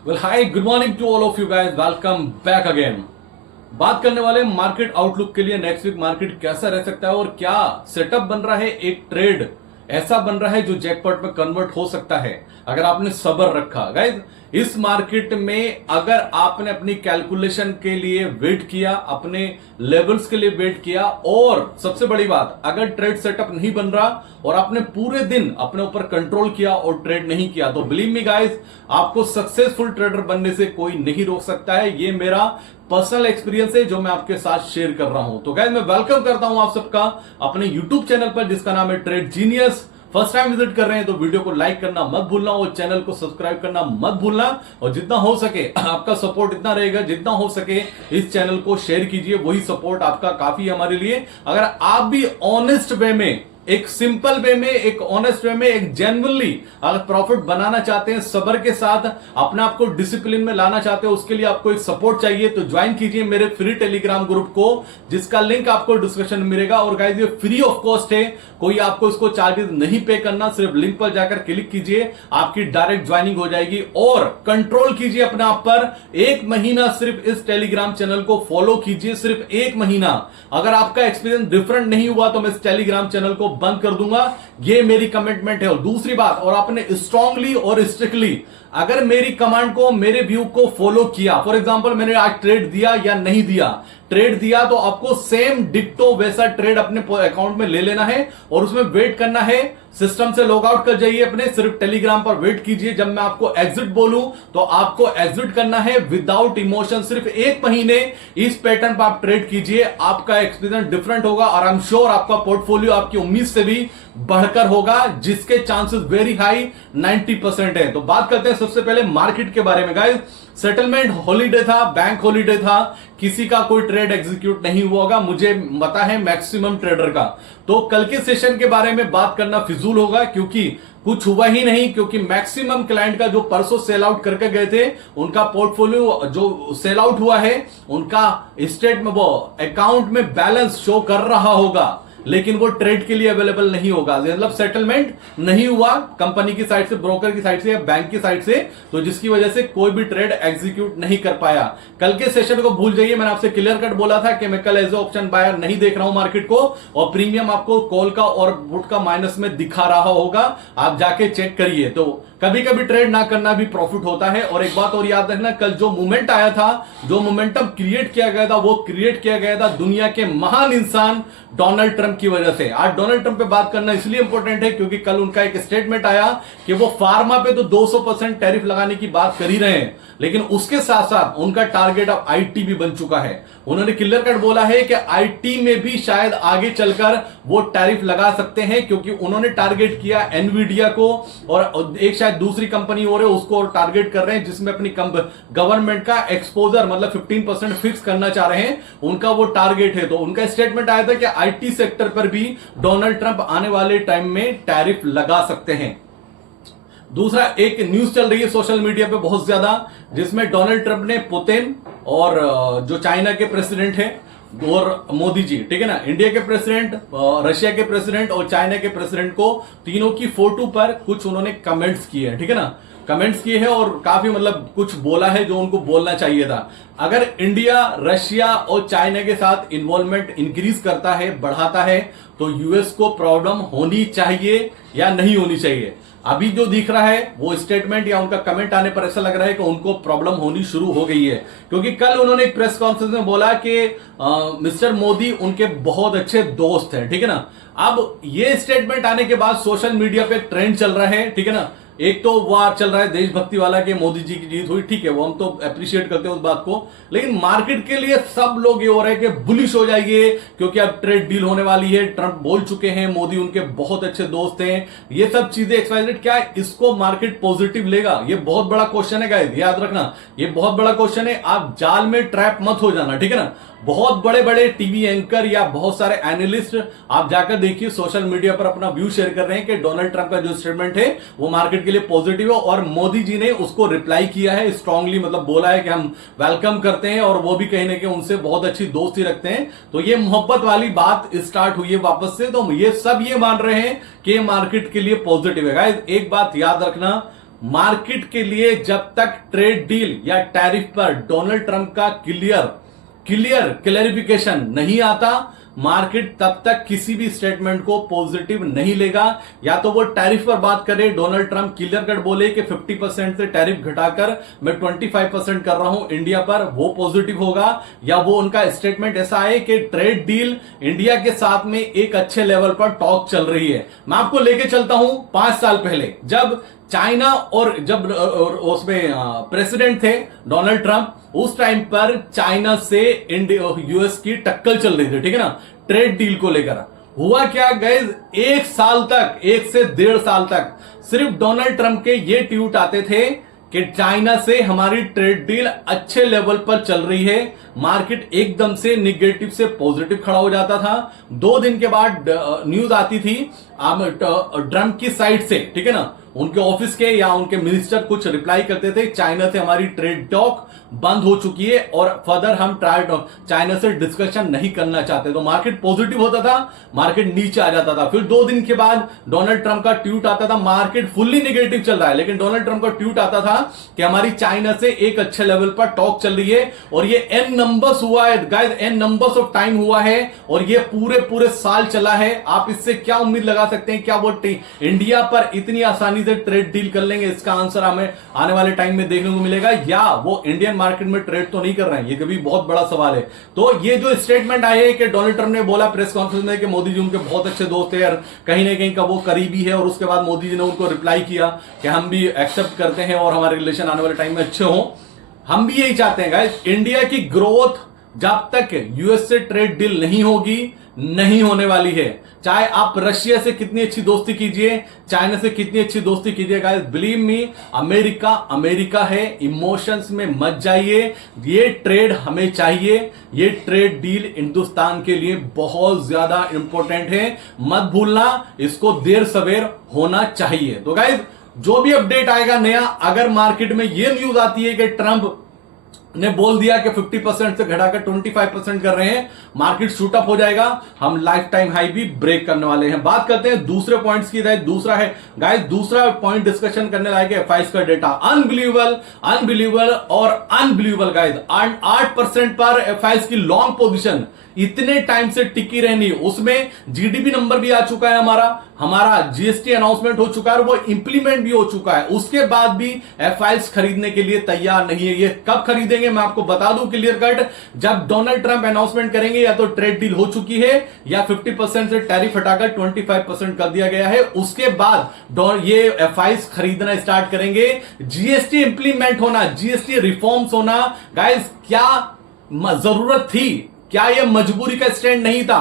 Well hi, good morning to all of you guys, welcome back again. बात करने वाले market outlook के लिए नेक्स्ट वीक मार्केट कैसा रह सकता है और क्या सेटअप बन रहा है, एक ट्रेड ऐसा बन रहा है जो जैकपॉट में कन्वर्ट हो सकता है अगर आपने सब्र रखा। गाइस इस मार्केट में अगर आपने अपनी कैलकुलेशन के लिए वेट किया, अपने लेवल्स के लिए वेट किया, और सबसे बड़ी बात अगर ट्रेड सेटअप नहीं बन रहा और आपने पूरे दिन अपने ऊपर कंट्रोल किया और ट्रेड नहीं किया, तो बिलीव मी गाइस आपको सक्सेसफुल ट्रेडर बनने से कोई नहीं रोक सकता है। ये मेरा पर्सनल एक्सपीरियंस है जो मैं आपके साथ शेयर कर रहा हूं। तो गाइस मैं वेलकम करता हूं आप सबका अपने यूट्यूब चैनल पर जिसका नाम है trade genius. First time visit कर रहे हैं तो वीडियो को लाइक करना मत भूलना और चैनल को सब्सक्राइब करना मत भूलना, और जितना हो सके आपका सपोर्ट इतना रहेगा, जितना हो सके इस चैनल को शेयर कीजिए, वही सपोर्ट आपका काफी है हमारे लिए। अगर आप भी ऑनेस्ट वे में, एक सिंपल वे में, एक ऑनेस्ट वे में, एक जेन्युइनली अगर प्रॉफिट बनाना चाहते हैं, सब्र के साथ अपने आप को डिसिप्लिन में लाना चाहते हैं, उसके लिए आपको एक सपोर्ट चाहिए तो ज्वाइन कीजिए मेरे फ्री टेलीग्राम ग्रुप को, जिसका लिंक आपको डिस्क्रिप्शन में मिलेगा। और गाइस ये फ्री ऑफ कॉस्ट है, कोई आपको इसको चार्जेस नहीं पे करना, सिर्फ लिंक पर जाकर क्लिक कीजिए, आपकी डायरेक्ट ज्वाइनिंग हो जाएगी। और कंट्रोल कीजिए अपने आप पर, एक महीना सिर्फ इस टेलीग्राम चैनल को फॉलो कीजिए, सिर्फ एक महीना। अगर आपका एक्सपीरियंस डिफरेंट नहीं हुआ तो मैं इस टेलीग्राम चैनल को बंद कर दूंगा, ये मेरी कमिटमेंट है। और दूसरी बात, और आपने स्ट्रांगली और स्ट्रिक्टली अगर मेरी कमांड को, मेरे व्यू को फॉलो किया, फॉर एग्जांपल मैंने आज ट्रेड दिया या नहीं दिया, ट्रेड दिया तो आपको सेम डिक्टो वैसा ट्रेड अपने अकाउंट में ले लेना है और उसमें वेट करना है। सिस्टम से लॉग आउट कर जाइए अपने, सिर्फ टेलीग्राम पर वेट कीजिए, जब मैं आपको एग्जिट बोलूं तो आपको एग्जिट करना है विदाउट इमोशन। सिर्फ एक महीने इस पैटर्न पर आप ट्रेड कीजिए, आपका एक्सपीरियंस डिफरेंट होगा और आई एम श्योर आपका पोर्टफोलियो आपकी उम्मीद से भी बढ़कर होगा, जिसके चांसेस वेरी हाई 90% है। तो बात करते हैं सबसे पहले मार्केट के बारे में। गाइस सेटलमेंट हॉलीडे था, बैंक हॉलीडे था, किसी का कोई ट्रेड एग्जीक्यूट नहीं हुआ होगा, मुझे पता है मैक्सिमम ट्रेडर का। तो कल के सेशन के बारे में बात करना फिजूल होगा क्योंकि कुछ हुआ ही नहीं, क्योंकि मैक्सिमम क्लाइंट का जो परसों सेल आउट करके गए थे उनका पोर्टफोलियो जो सेल आउट हुआ है, उनका स्टेट में वो अकाउंट में बैलेंस शो कर रहा होगा, लेकिन वो ट्रेड के लिए अवेलेबल नहीं होगा। मतलब सेटलमेंट नहीं हुआ कंपनी की साइड से, ब्रोकर की साइड से या बैंक की साइड से, तो जिसकी वजह से कोई भी ट्रेड एग्जीक्यूट नहीं कर पाया। कल के सेशन को भूल जाइए, मैंने आपसे क्लियर कट बोला था कि मैं कल एज ए ऑप्शन बायर नहीं देख रहा हूं मार्केट को, और प्रीमियम आपको कॉल का और पुट का माइनस में दिखा रहा होगा, आप जाके चेक करिए। तो कभी कभी ट्रेड ना करना भी प्रॉफिट होता है। और एक बात और याद रखना, कल जो मूवमेंट आया था, जो मोमेंटम क्रिएट किया गया था, वो क्रिएट किया गया था दुनिया के महान इंसान डोनाल्ड ट्रंप की वजह से। आज डोनाल्ड ट्रंप पे बात करना इसलिए इंपॉर्टेंट है क्योंकि कल उनका एक स्टेटमेंट आया कि वो फार्मा पे तो 200% टैरिफ लगाने की बात कर ही रहे हैं, लेकिन उसके साथ साथ उनका टारगेट अब आईटी भी बन चुका है। उन्होंने क्लियर कट बोला है कि आईटी में भी शायद आगे चलकर वो टैरिफ लगा सकते हैं, क्योंकि उन्होंने टारगेट किया एनवीडिया को, और एक शायद दूसरी कंपनी और है उसको टारगेट कर रहे हैं, जिसमें अपनी गवर्नमेंट का एक्सपोजर मतलब 15% फिक्स करना चाह रहे हैं, उनका वो टारगेट है। तो उनका स्टेटमेंट आया था कि आईटी सेक्टर पर भी डोनाल्ड ट्रंप आने वाले टाइम में टैरिफ लगा सकते हैं। दूसरा, एक न्यूज चल रही है सोशल मीडिया पे बहुत ज्यादा, जिसमें डोनाल्ड ट्रंप ने पुतिन और जो चाइना के प्रेसिडेंट हैं और मोदी जी, ठीक है ना, इंडिया के प्रेसिडेंट, रशिया के प्रेसिडेंट और चाइना के प्रेसिडेंट को, तीनों की फोटो पर कुछ उन्होंने कमेंट्स किए हैं, ठीक है ना, कमेंट्स किए हैं और काफी मतलब कुछ बोला है जो उनको बोलना चाहिए था। अगर इंडिया, रशिया और चाइना के साथ इन्वॉल्वमेंट इंक्रीज करता है, बढ़ाता है, तो यूएस को प्रॉब्लम होनी चाहिए या नहीं होनी चाहिए? अभी जो दिख रहा है वो स्टेटमेंट या उनका कमेंट आने पर ऐसा लग रहा है कि उनको प्रॉब्लम होनी शुरू हो गई है, क्योंकि कल उन्होंने एक प्रेस कॉन्फ्रेंस में बोला कि मिस्टर मोदी उनके बहुत अच्छे दोस्त हैं, ठीक है ना। अब ये स्टेटमेंट आने के बाद सोशल मीडिया पे ट्रेंड चल रहा है, ठीक है ना। एक तो वार चल रहा है देशभक्ति वाला कि मोदी जी की जीत हुई, ठीक है, वो हम तो अप्रिशिएट करते हैं उस बात को, लेकिन मार्केट के लिए सब लोग ये हो रहे हैं कि बुलिश हो जाइए क्योंकि अब ट्रेड डील होने वाली है, ट्रंप बोल चुके हैं, मोदी उनके बहुत अच्छे दोस्त हैं, ये सब चीजें एक्सपायरेड, क्या इसको मार्केट पॉजिटिव लेगा? ये बहुत बड़ा क्वेश्चन है गाइस, याद रखना, ये बहुत बड़ा क्वेश्चन है। आप जाल में ट्रैप मत हो जाना, ठीक है ना। बहुत बड़े बड़े टीवी एंकर या बहुत सारे एनालिस्ट आप जाकर देखिए सोशल मीडिया पर अपना व्यू शेयर कर रहे हैं कि डोनाल्ड ट्रंप का जो स्टेटमेंट है वो मार्केट के लिए पॉजिटिव है, और मोदी जी ने उसको रिप्लाई किया है स्ट्रांगली, मतलब बोला है कि हम वेलकम करते हैं, और वो भी कहीं ना कहीं उनसे बहुत अच्छी दोस्ती रखते हैं। तो ये मोहब्बत वाली बात स्टार्ट हुई है वापस से, तो ये सब ये मान रहे हैं कि मार्केट के लिए पॉजिटिव है। गाइस एक बात याद रखना, मार्केट के लिए जब तक ट्रेड डील या टैरिफ पर डोनाल्ड ट्रंप का क्लियरिफिकेशन नहीं आता, मार्केट तब तक किसी भी स्टेटमेंट को पॉजिटिव नहीं लेगा। या तो वो टैरिफ पर बात करे, डोनाल्ड ट्रंप क्लियर कट बोले कि 50% से टैरिफ घटाकर मैं 25% कर रहा हूं इंडिया पर, वो पॉजिटिव होगा। या वो उनका स्टेटमेंट ऐसा है कि ट्रेड डील इंडिया के साथ में एक अच्छे लेवल पर टॉक चल रही है। मैं आपको लेके चलता हूं 5 साल पहले, जब चाइना और जब उसमें प्रेसिडेंट थे डोनाल्ड ट्रंप, उस टाइम पर चाइना से यूएस की टक्कर चल रही थी, ठीक है ना, ट्रेड डील को लेकर। हुआ क्या गाइस, 1 साल तक, 1 से 1.5 साल तक सिर्फ डोनाल्ड ट्रंप के ये ट्वीट आते थे कि चाइना से हमारी ट्रेड डील अच्छे लेवल पर चल रही है। मार्केट एकदम से निगेटिव से पॉजिटिव खड़ा हो जाता था। 2 दिन के बाद न्यूज आती थी ट्रंप की साइड से, ठीक है ना, उनके ऑफिस के या उनके मिनिस्टर कुछ रिप्लाई करते थे, चाइना से हमारी ट्रेड टॉक बंद हो चुकी है और फर्दर हम चाइना से डिस्कशन नहीं करना चाहते। तो मार्केट पॉजिटिव होता था, मार्केट नीचे आ जाता था। फिर 2 दिन के बाद डोनाल्ड ट्रंप का ट्वीट आता था, मार्केट फुल्ली निगेटिव चल रहा है, लेकिन डोनाल्ड ट्रंप का ट्वीट आता था कि हमारी चाइना से एक अच्छे लेवल पर टॉक चल रही है। और ये एन नंबर्स हुआ है guys, n numbers of time हुआ है और ये पूरे साल चला है। आप इससे क्या उम्मीद लगा सकते हैं, क्या वो इंडिया पर इतनी आसानी से ट्रेड डील कर लेंगे? इसका आंसर हमें आने वाले टाइम में देखने को मिलेगा। या वो इंडियन मार्केट में ट्रेड तो नहीं कर रहे हैं, ये कभी बहुत बड़ा सवाल है। तो ये जो स्टेटमेंट आई है कि डोनाल्ड ट्रंप ने बोला प्रेस कॉन्फ्रेंस में कि मोदी जी उनके बहुत अच्छे दोस्त है और कहीं ना कहीं का वो करीबी है, और उसके बाद मोदी जी ने उनको रिप्लाई किया कि हम भी एक्सेप्ट करते हैं और हमारे रिलेशन आने वाले टाइम में अच्छे हों। हम भी यही चाहते हैं गाइस, इंडिया की ग्रोथ जब तक यूएस से ट्रेड डील नहीं होगी, नहीं होने वाली है। चाहे आप रशिया से कितनी अच्छी दोस्ती कीजिए, चाइना से कितनी अच्छी दोस्ती कीजिए, guys believe me, America America है, इमोशंस में मत जाइए। ये ट्रेड हमें चाहिए, ये ट्रेड डील हिंदुस्तान के लिए बहुत ज्यादा इंपॉर्टेंट है, मत भूलना, इसको देर सवेर होना चाहिए। तो गाइस जो भी अपडेट आएगा नया, अगर मार्केट में ये न्यूज आती है कि ट्रंप ने बोल दिया कि 50% से घटाकर 25% कर रहे हैं, मार्केट शूट अप हो जाएगा, हम लाइफ टाइम हाई भी ब्रेक करने वाले हैं। बात करते हैं दूसरे पॉइंट्स की। दूसरा है गाइस, दूसरा पॉइंट डिस्कशन करने लायक है एफआईएस का डेटा। अनबिलीवेबल और अनबिलीवेबल गाइस, 8% पर एफआईएस की लॉन्ग पोजीशन इतने टाइम से टिकी रहनी, उसमें जीडीपी नंबर भी आ चुका है, हमारा जीएसटी अनाउंसमेंट हो चुका है, वो इंप्लीमेंट भी हो चुका है, उसके बाद भी एफआईएस खरीदने के लिए तैयार नहीं है। ये कब खरीदेंगे मैं आपको बता दूं क्लियर कट, जब डोनाल्ड ट्रंप अनाउंसमेंट करेंगे या तो ट्रेड डील हो चुकी है या 50% से टैरिफ हटाकर 25% कर दिया गया है, उसके बाद ये एफआईएस खरीदना स्टार्ट करेंगे। जीएसटी इंप्लीमेंट होना, जीएसटी रिफॉर्म्स होना, गाइस क्या जरूरत थी? क्या यह मजबूरी का स्टैंड नहीं था?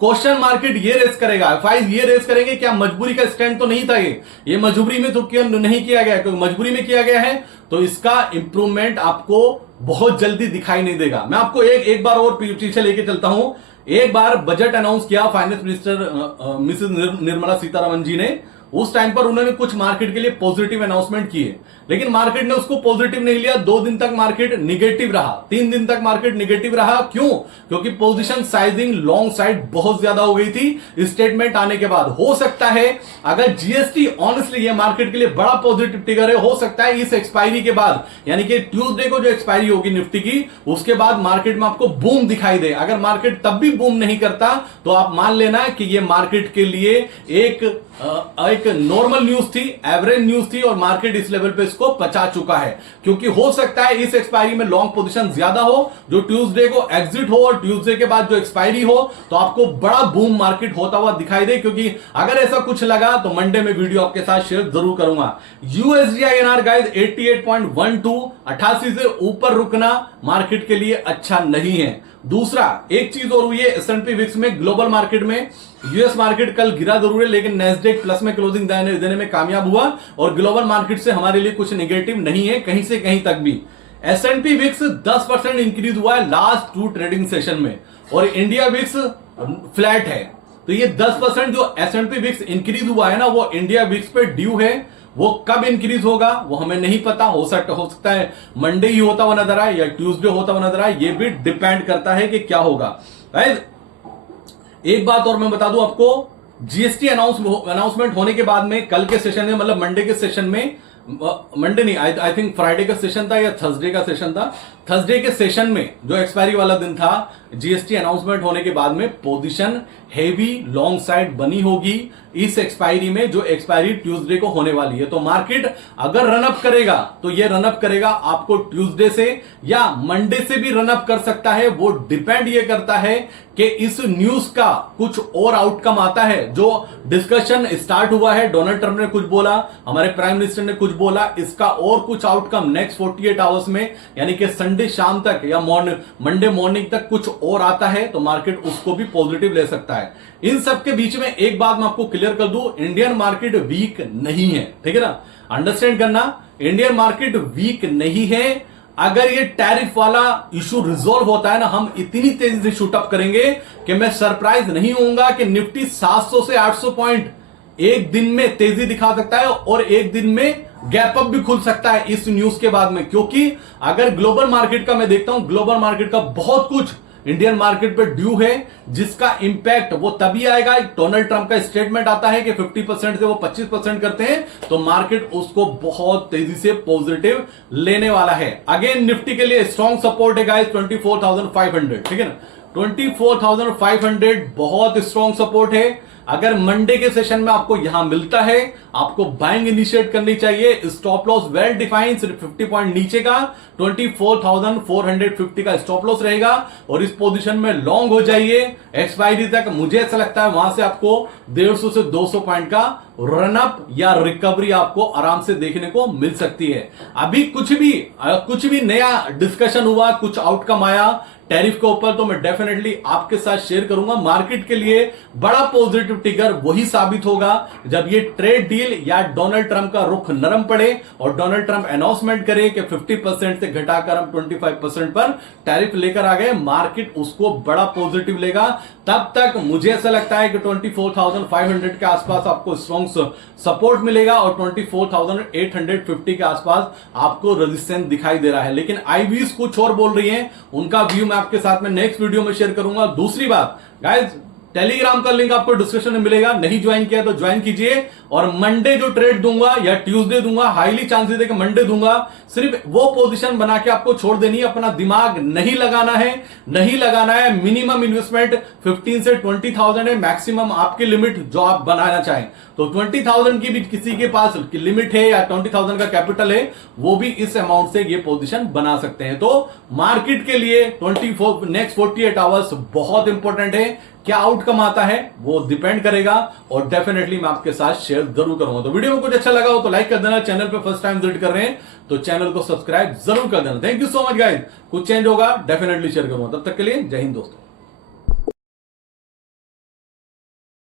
क्वेश्चन मार्केट ये रेस करेगा, एफआईएस ये रेस करेंगे, क्या मजबूरी का स्टैंड तो नहीं था? ये मजबूरी में तो क्यों नहीं किया गया? क्योंकि मजबूरी में किया गया है तो इसका इंप्रूवमेंट आपको बहुत जल्दी दिखाई नहीं देगा। मैं आपको एक बार और पीछे लेके चलता हूं। एक बार बजट अनाउंस किया finance minister Mrs Nirmala Sitharaman ji ने, उस टाइम पर उन्होंने कुछ मार्केट के लिए पॉजिटिव अनाउंसमेंट किए, लेकिन मार्केट ने उसको पॉजिटिव नहीं लिया। 2 दिन तक मार्केट निगेटिव रहा, 3 दिन तक मार्केट निगेटिव रहा। क्यों? क्योंकि पोजीशन साइजिंग लॉन्ग साइड बहुत ज्यादा हो गई थी स्टेटमेंट आने के बाद। हो सकता है अगर जीएसटी, ऑनेस्टली ये मार्केट के लिए बड़ा पॉजिटिव ट्रिगर है, हो सकता है इस एक्सपायरी के बाद, यानी कि ट्यूसडे को जो एक्सपायरी होगी निफ्टी की, उसके बाद मार्केट में आपको बूम दिखाई दे। अगर मार्केट तब भी बूम नहीं करता तो आप मान लेना कि ये मार्केट के लिए एक नॉर्मल न्यूज थी, एवरेज न्यूज थी, और मार्केट इस लेवल पे इसको पचा चुका है। क्योंकि हो सकता है इस एक्सपायरी में लॉन्ग पोजीशन ज्यादा हो, जो ट्यूसडे को एग्जिट हो और ट्यूसडे के बाद जो एक्सपायरी हो, तो आपको बड़ा बूम मार्केट होता हुआ दिखाई दे। क्योंकि अगर ऐसा कुछ लगा तो मंडे में वीडियो आपके साथ शेयर जरूर करूंगा। यूएसडी-आईएनआर गाइस 88.12, 88 से ऊपर रुकना मार्केट के लिए अच्छा नहीं है। दूसरा एक चीज और हुई है एस&पी विक्स में, ग्लोबल मार्केट में। यूएस मार्केट कल गिरा जरूर है, लेकिन नेस्डेक प्लस में क्लोजिंग देने में कामयाब हुआ, और ग्लोबल मार्केट से हमारे लिए कुछ नेगेटिव नहीं है कहीं से कहीं तक भी। एस&पी विक्स 10% इंक्रीज हुआ है लास्ट 2 ट्रेडिंग सेशन में, और इंडिया विक्स फ्लैट है। तो ये 10% जो एस&पी विक्स इंक्रीज हुआ है ना, वो इंडिया विक्स पे ड्यू है। वो कब इंक्रीज होगा वो हमें नहीं पता, हो सकता है मंडे ही होता हुआ नजर आए या ट्यूसडे होता हुआ नजर आए, ये भी डिपेंड करता है कि क्या होगा। एक बात और मैं बता दूं आपको, जीएसटी अनाउंसमेंट होने के बाद में कल के सेशन में, मतलब मंडे के सेशन में, मंडे नहीं, आई थिंक फ्राइडे का सेशन था या थर्सडे का सेशन था। थर्सडे के सेशन में जो एक्सपायरी वाला दिन था, जीएसटी अनाउंसमेंट होने के बाद में पोजीशन हेवी लॉन्ग साइड बनी होगी इस एक्सपायरी में, जो एक्सपायरी ट्यूसडे को होने वाली है। तो मार्केट अगर रनअप करेगा तो ये रनअप करेगा आपको ट्यूसडे से या मंडे से भी रनअप कर सकता है। वो डिपेंड ये करता है कि इस न्यूज का कुछ और आउटकम आता है। जो डिस्कशन स्टार्ट हुआ है, डोनाल्ड ट्रंप ने कुछ बोला, हमारे प्राइम मिनिस्टर ने कुछ बोला, इसका और कुछ आउटकम नेक्स्ट 48 आवर्स में यानी कि संडे शाम तक या मंडे मॉर्निंग तक कुछ और आता है तो मार्केट उसको भी पॉजिटिव ले सकता है। इन सब के बीच में एक बात मैं आपको क्लियर कर दूं, इंडियन मार्केट वीक नहीं है, ठीक है ना, अंडरस्टैंड करना, इंडियन मार्केट वीक नहीं है। अगर ये टैरिफ वाला इशू रिजॉल्व होता है ना, हम इतनी तेजी से शूटअप करेंगे कि मैं सरप्राइज नहीं होऊंगा कि निफ्टी 700 से 800 पॉइंट एक दिन में तेजी दिखा सकता है और एक दिन में गैप अप भी खुल सकता है इस न्यूज के बाद में। क्योंकि अगर ग्लोबल मार्केट का मैं देखता हूं, ग्लोबल मार्केट का बहुत कुछ इंडियन मार्केट पे ड्यू है, जिसका इंपैक्ट वो तभी आएगा, डोनाल्ड ट्रंप का स्टेटमेंट आता है कि 50% से वो 25% करते हैं तो मार्केट उसको बहुत तेजी से पॉजिटिव लेने वाला है। अगेन निफ्टी के लिए स्ट्रॉन्ग सपोर्ट है गाइस 24,500, ठीक है ना, 24,500 बहुत स्ट्रॉन्ग सपोर्ट है। अगर मंडे के सेशन में आपको यहां मिलता है, आपको बाइंग इनिशिएट करनी चाहिए। स्टॉप लॉस वेल डिफाइंड, सिर्फ 50 पॉइंट नीचे का 24,450 का स्टॉप लॉस रहेगा और इस पोजीशन में लॉन्ग हो जाइए एक्सपायरी तक। मुझे ऐसा लगता है वहां से आपको 150 से 200 पॉइंट का रनअप या रिकवरी आपको आराम से देखने को मिल सकती है। अभी कुछ भी नया डिस्कशन हुआ, कुछ आउटकम आया टैरिफ के ऊपर तो मैं डेफिनेटली आपके साथ शेयर करूंगा। मार्केट के लिए बड़ा पॉजिटिव ट्रिगर वही साबित होगा जब ये ट्रेड डील या डोनाल्ड ट्रंप का रुख नरम पड़े और डोनाल्ड ट्रंप अनाउंसमेंट करे कि 50% से घटाकर हम 25% पर टैरिफ लेकर आ गए, मार्केट उसको बड़ा पॉजिटिव लेगा। तब तक मुझे ऐसा लगता है कि 24,500 के आसपास आपको स्ट्रॉन्ग सपोर्ट मिलेगा और 24,850 के आसपास आपको रेजिस्टेंस दिखाई दे रहा है। लेकिन आईवीज कुछ और बोल रही हैं, उनका व्यू मैं आपके साथ में नेक्स्ट वीडियो में शेयर करूंगा। दूसरी बात गाइस, टेलीग्राम का लिंक आपको डिस्क्रिप्शन में मिलेगा, नहीं ज्वाइन किया तो ज्वाइन कीजिए। और मंडे जो ट्रेड दूंगा या ट्यूसडे दूंगा, हाईली चांसेस है कि मंडे दूंगा, सिर्फ वो पोजीशन बना के आपको छोड़ देनी है, अपना दिमाग नहीं लगाना है। मिनिमम इन्वेस्टमेंट 15 से 20,000 है, मैक्सिमम आपकी लिमिट जो आप बनाना चाहें। तो 20,000 की भी किसी के पास लिमिट है या 20,000 का कैपिटल है, वो भी इस अमाउंट से ये पोजीशन बना सकते हैं। तो मार्केट के लिए नेक्स्ट 48 आवर्स बहुत इंपॉर्टेंट है। क्या आउटकम आता है वो डिपेंड करेगा और डेफिनेटली मैं आपके साथ शेयर जरूर करूंगा। तो वीडियो में कुछ अच्छा लगा हो तो लाइक कर देना, चैनल पे फर्स्ट टाइम विजिट कर रहे हैं तो चैनल को सब्सक्राइब जरूर कर देना। Thank you so much guys. कुछ चेंज होगा डेफिनेटली शेयर करूंगा। तब तक के लिए जय हिंद दोस्तों।